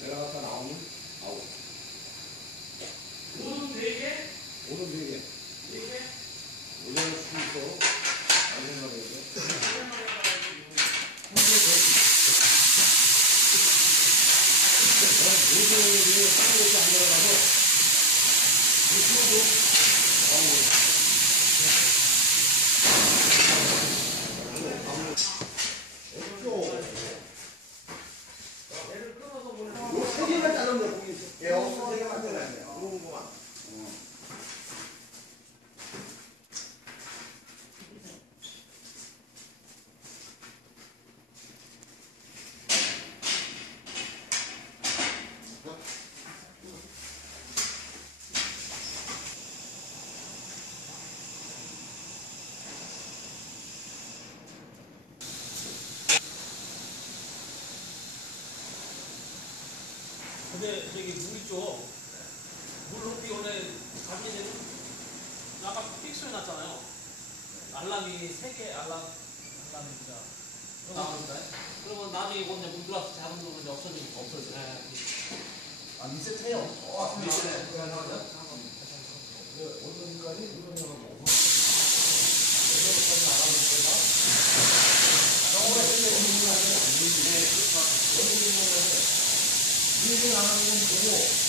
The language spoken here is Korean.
내가 갖다 나오면 아웃. 오는 4개? 오는 4개. 4개? 올려놓을 수 있어. 안 생각해서. 모두들이 한국에서 안 들어가서 유튜브 얘를 끊어서 보내는 요 3개만 자르면 돼, 공이. 예, 3개만 잘라야 돼요. 그런구만. 근데 저기 물 있죠? 물 높이 오늘 감기는 아까 픽 소리 났잖아요. 알람이 3개 알람이 진짜 나옵니다. 그러면 나중에 이제 물 들어와서 자는 거 이제 없어지니까 없어져. 아, 리셋해요. 리셋해. 오늘까지 이거는 뭐. 일을 안 하는 건 보고